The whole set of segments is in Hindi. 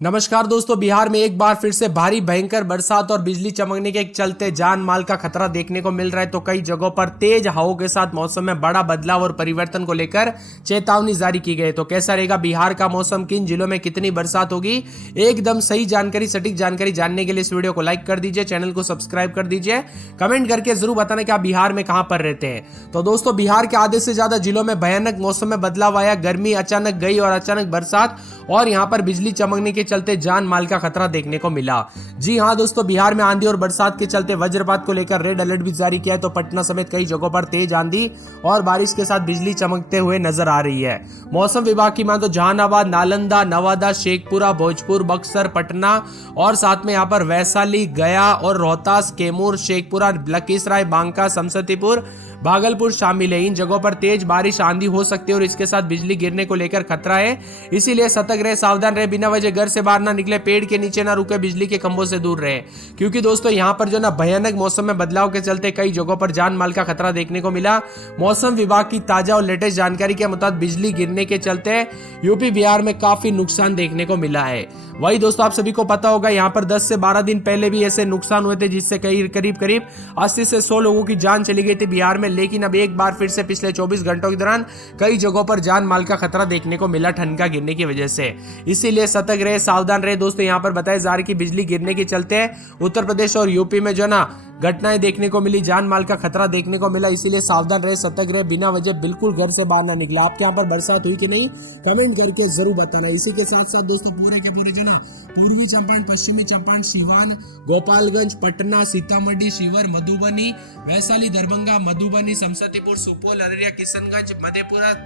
नमस्कार दोस्तों, बिहार में एक बार फिर से भारी भयंकर बरसात और बिजली चमकने के चलते जान माल का खतरा देखने को मिल रहा है। तो कई जगहों पर तेज हवाओं के साथ मौसम में बड़ा बदलाव और परिवर्तन को लेकर चेतावनी जारी की गई। तो कैसा रहेगा बिहार का मौसम, किन जिलों में कितनी बरसात होगी, एकदम सही जानकारी, सटीक जानकारी जानने के लिए इस वीडियो को लाइक कर दीजिए, चैनल को सब्सक्राइब कर दीजिए, कमेंट करके जरूर बताना कि आप बिहार में कहां पर रहते हैं। तो दोस्तों, बिहार के आधे से ज्यादा जिलों में भयानक मौसम में बदलाव आया। गर्मी अचानक गई और अचानक बरसात और यहां पर बिजली चमकने के चलते जान माल का खतरा देखने को मिला। जी हां दोस्तों, बिहार में आंधी और बरसात के चलते वज्रपात को लेकर रेड अलर्ट भी जारी किया है। तो पटना समेत कई जगहों पर तेज आंधी और बारिश के साथ बिजली चमकते हुए नजर आ रही है। मौसम विभाग की माने तो जहानाबाद, नालंदा, नवादा, शेखपुरा, भोजपुर, बक्सर, पटना और साथ में यहां पर वैशाली, गया और रोहतास, कैमूर, शेखपुरा, लखीसराय, बांका, समस्तीपुर, भागलपुर शामिल है। इन जगहों पर तेज बारिश, आंधी हो सकती है और इसके साथ बिजली गिरने को लेकर खतरा है। इसीलिए सतर्क रहे, सावधान रहे, बिना वजह घर से बाहर ना निकले, पेड़ के नीचे ना रुके, बिजली के खंभों से दूर रहे। क्योंकि दोस्तों यहां पर जो ना भयानक मौसम में बदलाव के चलते कई जगहों पर जान माल का खतरा देखने को मिला। मौसम विभाग की ताजा और लेटेस्ट जानकारी के मुताबिक बिजली गिरने के चलते यूपी बिहार में काफी नुकसान देखने को मिला है। वही दोस्तों, आप सभी को पता होगा यहां पर 10 से 12 दिन पहले भी ऐसे नुकसान हुए थे, जिससे करीब 80 से 100 लोगों की जान चली गई थी बिहार में। लेकिन अब एक बार फिर से पिछले 24 घंटों के दौरान कई जगहों पर जान माल का खतरा देखने को मिला ठनका गिरने की वजह से। इसीलिए सतर्क रहे, सावधान रहे। दोस्तों यहां पर बताया जा रहा है कि बिजली गिरने के चलते उत्तर प्रदेश और यूपी में जो ना घटनाएं देखने को मिली, जान माल का खतरा देखने को मिला। इसीलिए सावधान रहे, सतर्क रहे, बिना वजह बिल्कुल घर से बाहर ना निकला। आपके यहाँ पर बरसात हुई कि नहीं, कमेंट करके जरूर बताना। इसी के साथ साथ दोस्तों पूरे के पूरे जो ना पूर्वी चंपारण, पश्चिमी चंपारण, सिवान, गोपालगंज, पटना, सीतामढ़ी, शिवहर, मधुबनी, वैशाली, दरभंगा, मधुबनी, समस्तीपुर, सुपौल, अररिया, किशनगंज, मधेपुरा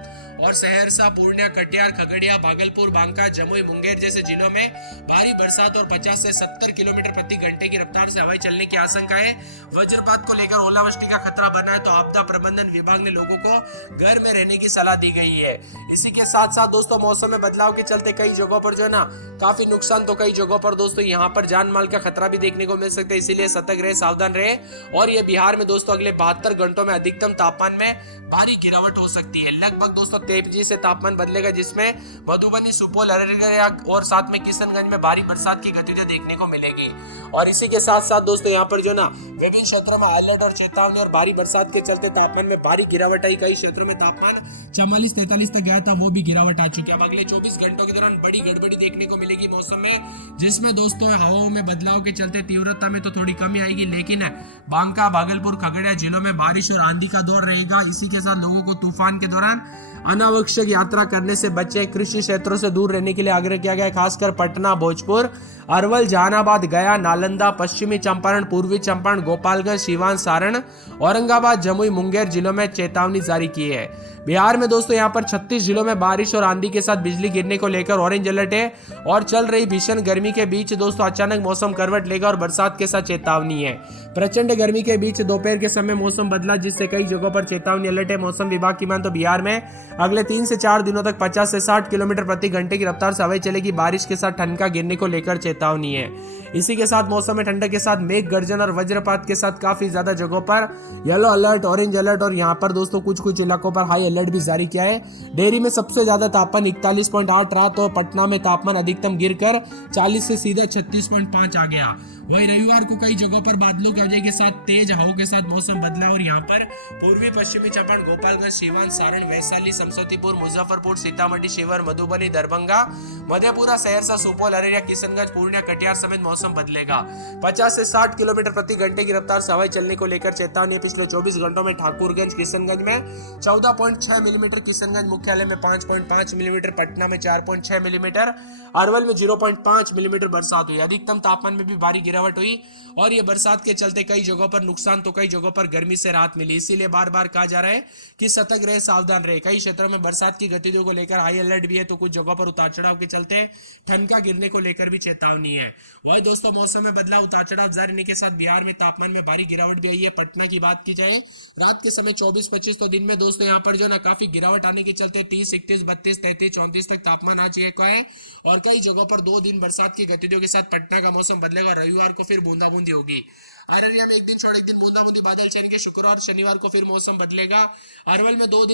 और सहरसा, पूर्णिया, कटिहार, खगड़िया, भागलपुर, बांका, जमुई, मुंगेर जैसे जिलों में भारी बरसात और 50 से 70 किलोमीटर प्रति घंटे की रफ्तार से हवाएं चलने की आशंका है। वज्रपात को लेकर ओलावृष्टि का खतरा बना है। तो आपदा प्रबंधन विभाग ने लोगों को घर में रहने की सलाह दी गई है। इसी के साथ साथ दोस्तों मौसम में बदलाव के चलते कई जगहों पर जो है ना काफी नुकसान, तो कई जगहों पर दोस्तों यहां पर जान माल का खतरा भी देखने को मिल सकता है। इसीलिए सतर्क रहे, सावधान रहे। और ये बिहार में दोस्तों अगले 72 घंटों में अधिकतम तापमान में भारी गिरावट हो सकती है। लगभग दोस्तों तेजी से तापमान बदलेगा, जिसमें मधुबनी, सुपौल, अररिया और साथ में किशनगंज में भारी बरसात की गतिविधियां देखने को मिलेगी। और इसी के साथ साथ दोस्तों यहां पर जो ना विभिन्न क्षेत्रों में अलर्ट और चेतावनी और भारी बरसात के चलते तापमान में भारी गिरावट आई। कई क्षेत्रों में तापमान 44-43 तक गया था, वो भी गिरावट आ चुकी है। अब अगले 24 घंटों के दौरान बड़ी गड़बड़ी देखने को मिलेगी मौसम में, जिसमें दोस्तों हवाओं में बदलाव के चलते तीव्रता में तो थोड़ी कमी आएगी, लेकिन बांका, भागलपुर, खगड़िया जिलों में बारिश और आंधी का दौर रहेगा। इसी के साथ लोगों को तूफान के दौरान अनावश्यक यात्रा करने से बचे, कृषि क्षेत्रों से दूर रहने के लिए आग्रह किया गया है। खासकर पटना, भोजपुर, अरवल, जहानाबाद, गया, नालंदा, पश्चिमी चंपारण, पूर्वी चंपारण, गोपालगंज, सिवान, सारण, औरंगाबाद, जमुई, मुंगेर जिलों में चेतावनी जारी की है। बिहार में दोस्तों यहां पर 36 जिलों में बारिश और आंधी के साथ बिजली गिरने को लेकर ऑरेंज अलर्ट है। और चल रही भीषण गर्मी के बीच दोस्तों अचानक मौसम करवट लेगा और बरसात के साथ चेतावनी है। प्रचंड गर्मी के बीच दोपहर के समय मौसम बदला, जिससे कई जगहों पर चेतावनी अलर्ट है। मौसम विभाग की माने तो बिहार में अगले 3 से 4 दिनों तक 50 से 60 किलोमीटर प्रति घंटे की रफ्तार से हवाएं चलेगी। बारिश के साथ ठनका गिरने को लेकर चेतावनी है। इसी के साथ मौसम में ठंडक के साथ मेघ गर्जन और वज्रपात के साथ काफी ज्यादा जगहों पर येलो अलर्ट, ऑरेंज अलर्ट और यहां पर दोस्तों कुछ इलाकों पर हाई अलर्ट भी जारी किया है। डेहरी में सबसे ज्यादा तापमान 41.8 रहा, तो पटना में तापमान अधिकतम गिरकर 40 से सीधा 36.5 आ गया। वही रविवार को कई जगहों पर बादलों की वजह के साथ तेज हवाओं के साथ मौसम बदला और यहां पर पूर्वी पश्चिमी चंपारण, गोपालगंज, सिवान, सारण, वैशाली, समस्तीपुर, मुजफ्फरपुर, सीतामढ़ी, शिवहर, मधुबनी, दरभंगा, मधेपुरा, सहरसा, सुपौल, अररिया, किशनगंज, पूर्णिया, कटिहार समेत मौसम बदलेगा। 50 से 60 किलोमीटर प्रति घंटे की रफ्तार से हवाएं चलने को लेकर चेतावनी है। पिछले 24 घंटों में ठाकुरगंज, किशनगंज में 14.6 मिलीमीटर, किशनगंज मुख्यालय में 5.5 मिलीमीटर, पटना में 4.6 मिलीमीटर, अरवल में 0.5 मिलीमीटर बरसात हुई। अधिकतम तापमान में भी भारी गिरावट हुई और ये बरसात के चलते कई जगहों पर नुकसान, तो कई जगहों पर गर्मी से राहत मिली। इसीलिए बार बार कहा जा रहा है कि सतर्क रहे, सावधान रहे। कई क्षेत्रों में बरसात की गतिविधियों को लेकर हाई अलर्ट भी है, तो कुछ जगहों पर उतार चढ़ाव के चलते ठनका गिरने को लेकर भी चेतावनी है। वही दोस्तों मौसम में बदलाव, उतार चढ़ाव जारी रहने के साथ बिहार में तापमान में भारी गिरावट भी आई है। पटना की बात की जाए रात के समय 24-25, तो दिन में दोस्तों यहाँ पर जो ना काफी गिरावट आने के चलते 30, 31, 32, 33, 34 तक तापमान आ चुका है। और कई जगहों पर 2 दिन बरसात की गतिविधियों के साथ पटना का मौसम बदलेगा और रविवार को फिर बूंदाबूंदी होगी। अररिया में एक दिन छोड़ एक दिन बूंदाबूंदी बादल चलेंगे। शुक्रवार शनिवार को फिर मौसम बदलेगा। अरवल में 2 दिन